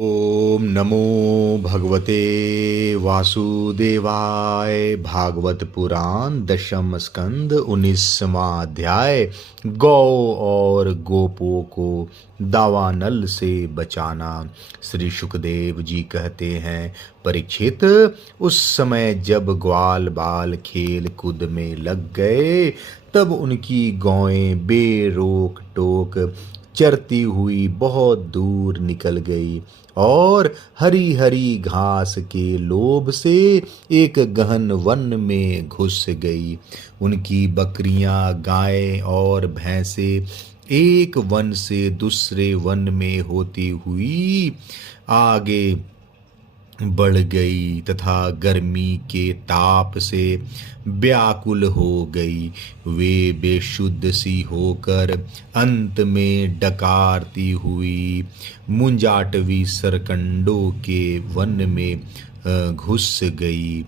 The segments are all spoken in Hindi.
ओम नमो भगवते वासुदेवाय। भागवत पुराण दशम स्कंद 19वां अध्याय। गौ और गोपों को दावानल से बचाना। श्री सुखदेव जी कहते हैं, परीक्षित, उस समय जब ग्वाल बाल खेल कूद में लग गए तब उनकी गौएं बेरोक टोक चरती हुई बहुत दूर निकल गई और हरी हरी घास के लोभ से एक गहन वन में घुस गई। उनकी बकरियां, गायें और भैंसें एक वन से दूसरे वन में होती हुई आगे बढ़ गई तथा गर्मी के ताप से व्याकुल हो गई। वे बेशुद्ध सी होकर अंत में डकारती हुई मुंजाटवी सरकंडों के वन में घुस गई।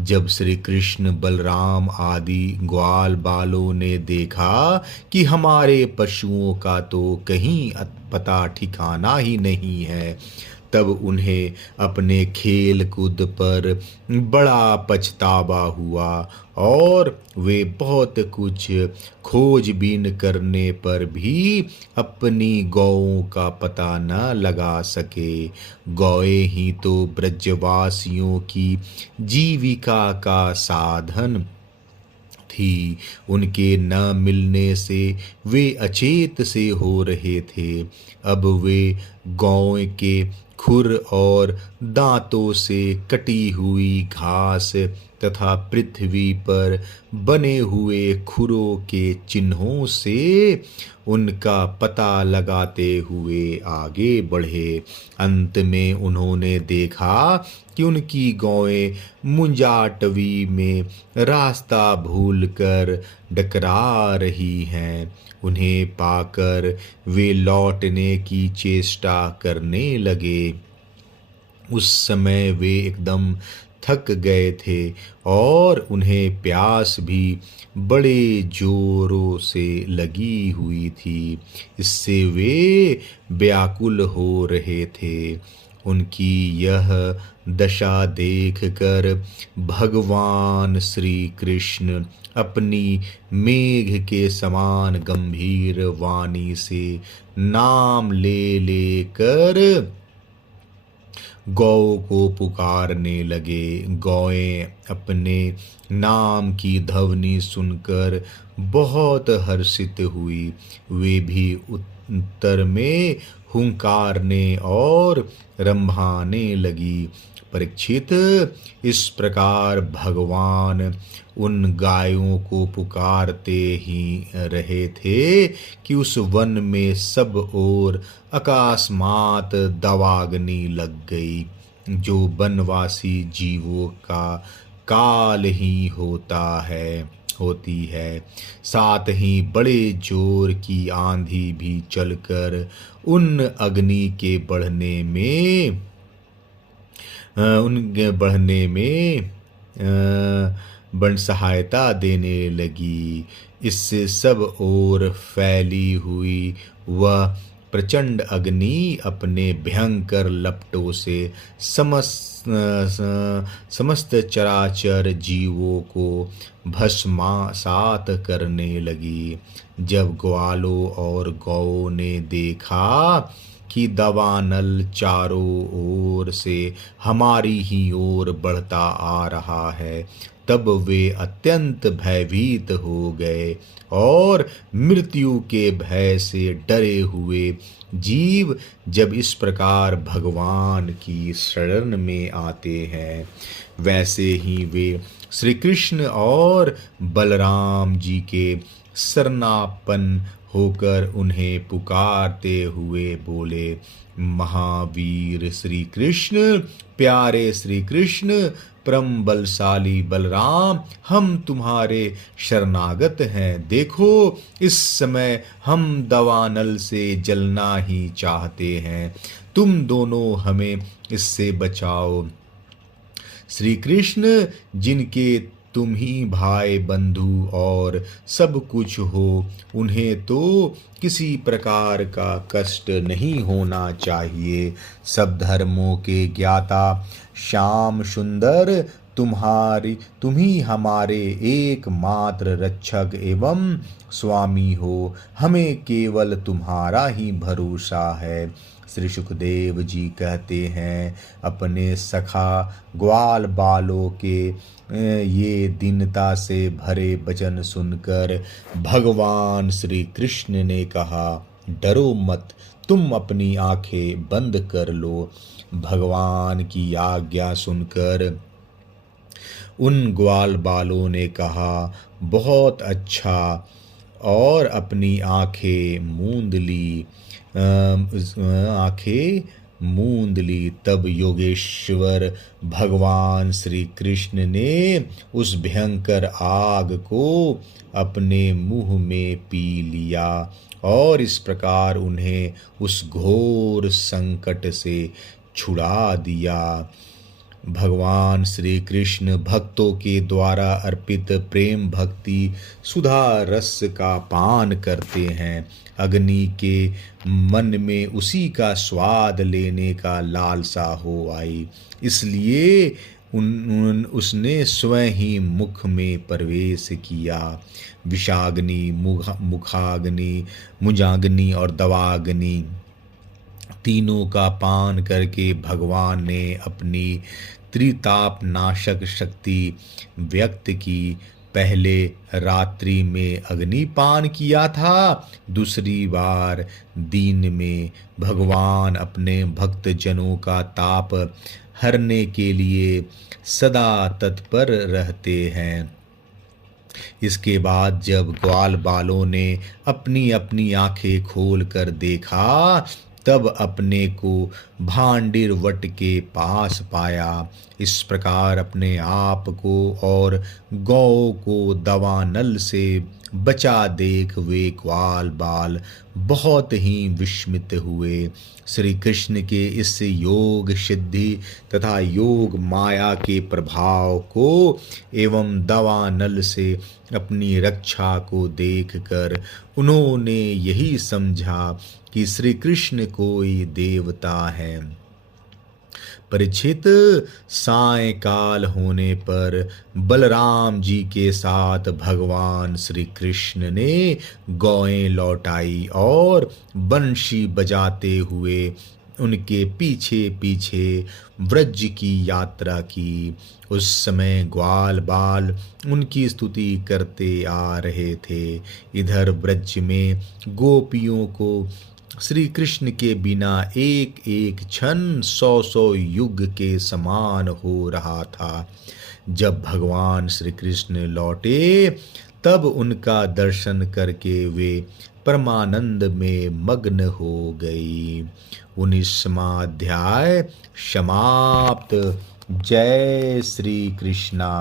जब श्री कृष्ण, बलराम आदि ग्वाल बालों ने देखा कि हमारे पशुओं का तो कहीं पता ठिकाना ही नहीं है, तब उन्हें अपने खेल कूद पर बड़ा पछतावा हुआ और वे बहुत कुछ खोजबीन करने पर भी अपनी गौओं का पता न लगा सके। गौएं ही तो ब्रजवासियों की जीविका का साधन थी। उनके न मिलने से वे अचेत से हो रहे थे। अब वे गौं के खुर और दांतों से कटी हुई घास तथा पृथ्वी पर बने हुए खुरों के चिन्हों से उनका पता लगाते हुए आगे बढ़े। अंत में उन्होंने देखा कि उनकी गौएं मुंजाटवी में रास्ता भूलकर डकरा रही हैं। उन्हें पाकर वे लौटने की चेष्टा करने लगे। उस समय वे एकदम थक गए थे और उन्हें प्यास भी बड़े जोरों से लगी हुई थी। इससे वे व्याकुल हो रहे थे। उनकी यह दशा देखकर भगवान श्री कृष्ण अपनी मेघ के समान गंभीर वाणी से नाम ले लेकर गौ को पुकारने लगे। गौएं अपने नाम की ध्वनि सुनकर बहुत हर्षित हुई। वे भी उत्तर में हुंकारने और रंभाने लगी। परीक्षित, इस प्रकार भगवान उन गायों को पुकारते ही रहे थे कि उस वन में सब ओर अकस्मात दावाग्नि लग गई, जो वनवासी जीवों का काल ही होती है। साथ ही बड़े जोर की आंधी भी चलकर उन अग्नि के बढ़ने में बन सहायता देने लगी। इससे सब ओर फैली हुई वह प्रचंड अग्नि अपने भयंकर लपटों से समस्त चराचर जीवों को भस्मासात करने लगी। जब ग्वालों और गौओं ने देखा कि दावानल चारों ओर से हमारी ही ओर बढ़ता आ रहा है, तब वे अत्यंत भयभीत हो गए और मृत्यु के भय से डरे हुए जीव जब इस प्रकार भगवान की शरण में आते हैं, वैसे ही वे श्री कृष्ण और बलराम जी के शरणापन्न होकर उन्हें पुकारते हुए बोले, महावीर श्री कृष्ण, प्यारे श्री कृष्ण, परम बलशाली बलराम, हम तुम्हारे शरणागत हैं। देखो, इस समय हम दावानल से जलना ही चाहते हैं। तुम दोनों हमें इससे बचाओ। श्री कृष्ण, जिनके तुम ही भाई बंधु और सब कुछ हो, उन्हें तो किसी प्रकार का कष्ट नहीं होना चाहिए। सब धर्मों के ज्ञाता श्याम सुंदर, तुम ही हमारे एकमात्र रक्षक एवं स्वामी हो, हमें केवल तुम्हारा ही भरोसा है। श्री सुखदेव जी कहते हैं, अपने सखा ग्वाल बालों के ये दीनता से भरे वचन सुनकर भगवान श्री कृष्ण ने कहा, डरो मत, तुम अपनी आंखें बंद कर लो। भगवान की आज्ञा सुनकर उन ग्वाल बालों ने कहा, बहुत अच्छा, और अपनी आंखें मूंद ली। तब योगेश्वर भगवान श्री कृष्ण ने उस भयंकर आग को अपने मुंह में पी लिया और इस प्रकार उन्हें उस घोर संकट से छुड़ा दिया। भगवान श्री कृष्ण भक्तों के द्वारा अर्पित प्रेम भक्ति सुधा रस का पान करते हैं। अग्नि के मन में उसी का स्वाद लेने का लालसा हो आई, इसलिए उसने स्वयं ही मुख में प्रवेश किया। विषाग्नि, मुखाग्नि, मुजाग्नि और दवाग्नि तीनों का पान करके भगवान ने अपनी त्रिताप नाशक शक्ति व्यक्त की। पहले रात्रि में अग्निपान किया था, दूसरी बार दिन में। भगवान अपने भक्त जनों का ताप हरने के लिए सदा तत्पर रहते हैं। इसके बाद जब ग्वाल बालों ने अपनी अपनी आंखें खोल कर देखा, तब अपने को भांडिर वट के पास पाया। इस प्रकार अपने आप को और गौ को दवानल से बचा देख वे ग्वाल बाल बहुत ही विस्मित हुए। श्री कृष्ण के इस योग सिद्धि तथा योग माया के प्रभाव को एवं दवानल से अपनी रक्षा को देखकर उन्होंने यही समझा कि श्री कृष्ण कोई देवता है। परीक्षित, सायंकाल होने पर बलराम जी के साथ भगवान श्री कृष्ण ने गौएं लौटाई और बंशी बजाते हुए उनके पीछे पीछे व्रज की यात्रा की। उस समय ग्वाल बाल उनकी स्तुति करते आ रहे थे। इधर व्रज में गोपियों को श्री कृष्ण के बिना एक एक क्षण 100 युग के समान हो रहा था। जब भगवान श्री कृष्ण लौटे तब उनका दर्शन करके वे परमानंद में मग्न हो गई। 19वां अध्याय समाप्त। जय श्री कृष्णा।